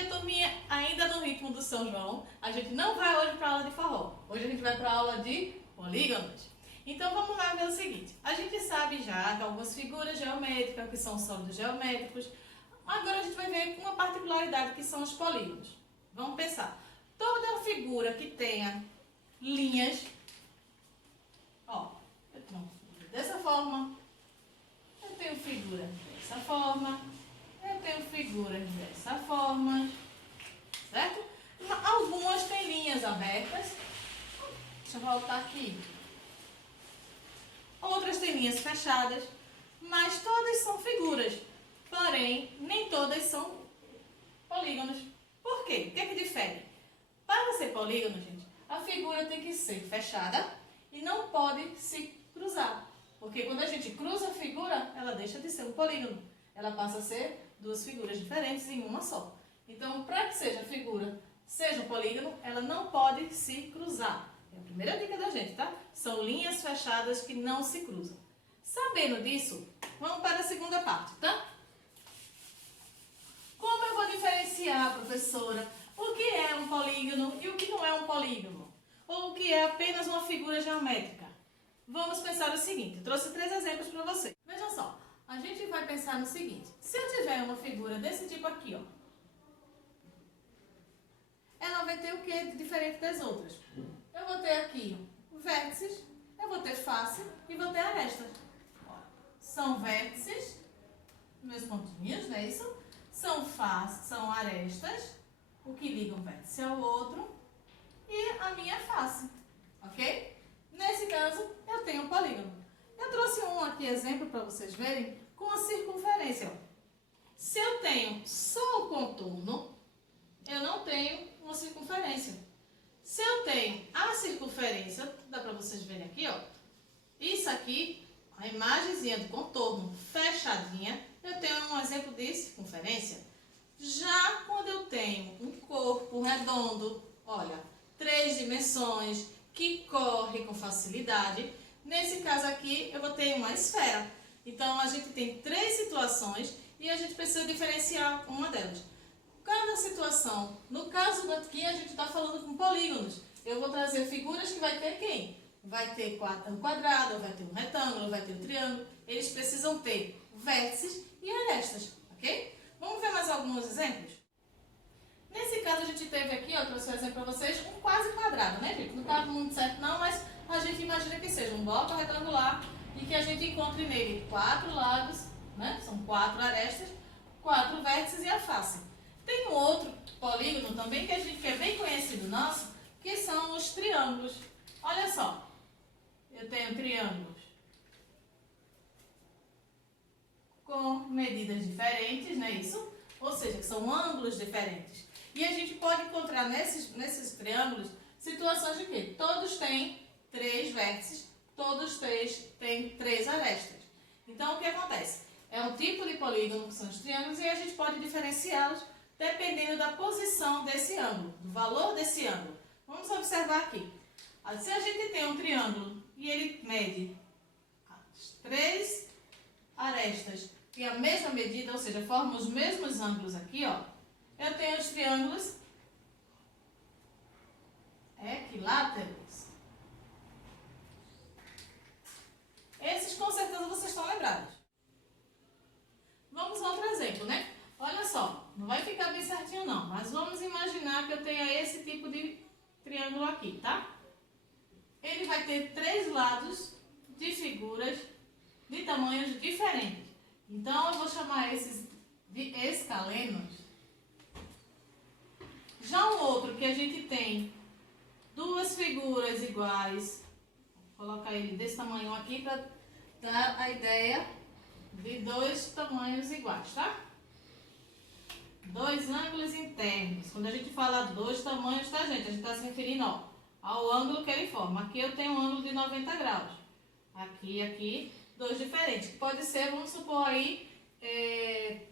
dia, turminha, ainda no ritmo do São João. A gente não vai hoje para aula de forró. Hoje a gente vai para aula de polígonos. Então vamos lá ver o seguinte. A gente sabe já que algumas figuras geométricas, que são sólidos geométricos. Agora a gente vai ver uma particularidade que são os polígonos. Vamos pensar. Toda figura que tenha linhas, ó, eu tenho figura dessa forma, eu tenho figura dessa forma, eu tenho figuras dessa forma, certo? Algumas têm linhas abertas. Deixa eu voltar aqui. Outras têm linhas fechadas, mas todas são figuras. Porém, nem todas são polígonos. Por quê? O que é que difere? Para ser polígono, gente, a figura tem que ser fechada e não pode se cruzar. Porque quando a gente cruza a figura, ela deixa de ser um polígono. Ela passa a ser duas figuras diferentes em uma só. Então, para que seja figura, seja um polígono, ela não pode se cruzar. É a primeira dica da gente, tá? São linhas fechadas que não se cruzam. Sabendo disso, vamos para a segunda parte, tá? Como eu vou diferenciar, professora, o que é um polígono e o que não é um polígono? Ou o que é apenas uma figura geométrica? Vamos pensar o seguinte, eu trouxe 3 exemplos para você. Vejam só, a gente vai pensar no seguinte, se eu tiver uma figura desse tipo aqui, ó, ela vai ter o que de diferente das outras? Eu vou ter aqui vértices, eu vou ter face e vou ter arestas. Ó, são vértices, meus pontinhos, não é isso? São faces, são arestas, o que liga um vértice ao outro, e a minha face, ok? Nesse caso, eu tenho um polígono. Eu trouxe um aqui exemplo para vocês verem com a circunferência. Ó. Se eu tenho só o contorno, eu não tenho uma circunferência. Se eu tenho a circunferência, dá para vocês verem aqui, ó. Isso aqui, a imagenzinha do contorno fechadinha, eu tenho um exemplo de circunferência. Já quando eu tenho um corpo redondo, olha, 3 dimensões, que corre com facilidade, nesse caso aqui eu vou ter uma esfera. Então a gente tem 3 situações e a gente precisa diferenciar uma delas. Cada situação, no caso daqui a gente está falando com polígonos. Eu vou trazer figuras que vai ter quem? Vai ter um quadrado, vai ter um retângulo, vai ter um triângulo. Eles precisam ter vértices e arestas, ok? Vamos ver mais alguns exemplos? Nesse caso a gente teve aqui, ó, trouxe um exemplo para vocês, um quase quadrado, né, gente? Não está muito certo não, mas a gente imagina que seja um bloco retangular e que a gente encontre nele 4 lados, né? São 4 arestas, 4 vértices e a face. Tem um outro polígono também que é bem conhecido nosso, que são os triângulos. Olha só, eu tenho triângulos com medidas diferentes, não é isso? Ou seja, que são ângulos diferentes. E a gente pode encontrar nesses triângulos situações de quê? Todos têm 3 vértices, todos têm 3 arestas. Então, o que acontece? É um tipo de polígono que são os triângulos e a gente pode diferenciá-los dependendo da posição desse ângulo, do valor desse ângulo. Vamos observar aqui. Se a gente tem um triângulo e ele mede as 3 arestas e a mesma medida, ou seja, formam os mesmos ângulos aqui, ó, eu tenho os triângulos equiláteros. Esses com certeza vocês estão lembrados. Vamos a outro exemplo, né? Olha só, não vai ficar bem certinho não, mas vamos imaginar que eu tenha esse tipo de triângulo aqui, tá? Ele vai ter 3 lados de figuras de tamanhos diferentes. Então, eu vou chamar esses de escalenos. Já um outro que a gente tem 2 figuras iguais, vou colocar ele desse tamanho aqui para dar a ideia de 2 tamanhos iguais, tá? 2 ângulos internos. Quando a gente fala 2 tamanhos, tá, gente? A gente está se referindo, ó, ao ângulo que ele forma. Aqui eu tenho um ângulo de 90 graus. Aqui, 2 diferentes. Pode ser, vamos supor aí,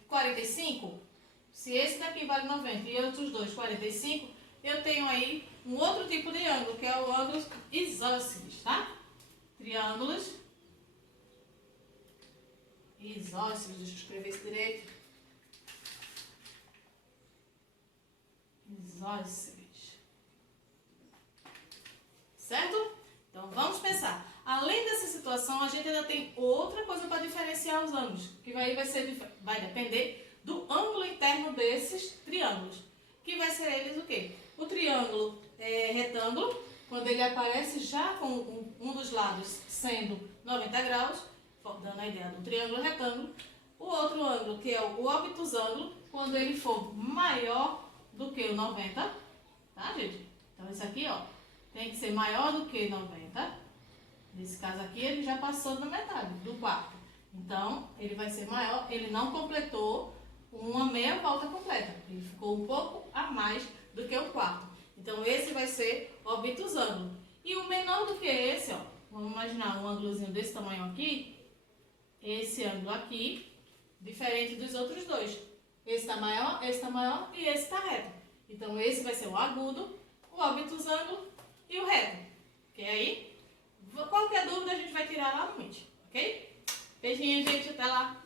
45. Se esse daqui vale 90 e outros 2, 45, eu tenho aí um outro tipo de ângulo, que é o ângulo isósceles, tá? Triângulos isósceles. Deixa eu escrever isso direito. isósceles. Certo? Então, vamos pensar. Além dessa situação, a gente ainda tem outra coisa para diferenciar os ângulos, que vai depender do ângulo interno desses triângulos, que vai ser eles o quê? O triângulo retângulo, quando ele aparece já com um dos lados sendo 90 graus, dando a ideia do triângulo retângulo. O outro ângulo, que é o obtusângulo, quando ele for maior do que o 90, tá, gente? Então, esse aqui, ó, tem que ser maior do que 90. Nesse caso aqui, ele já passou da metade, do quarto. Então, ele vai ser maior, ele não completou uma meia volta completa. Ele ficou um pouco a mais do que o quarto. Então, esse vai ser obtusângulo. E o menor do que esse, ó, vamos imaginar um ângulozinho desse tamanho aqui, esse ângulo aqui, diferente dos outros dois. Esse tá maior e esse tá reto. Então, esse vai ser o agudo, o obtusângulo e o reto. Ok aí? Qualquer dúvida a gente vai tirar lá no Meet, ok? Beijinho, gente. Até lá.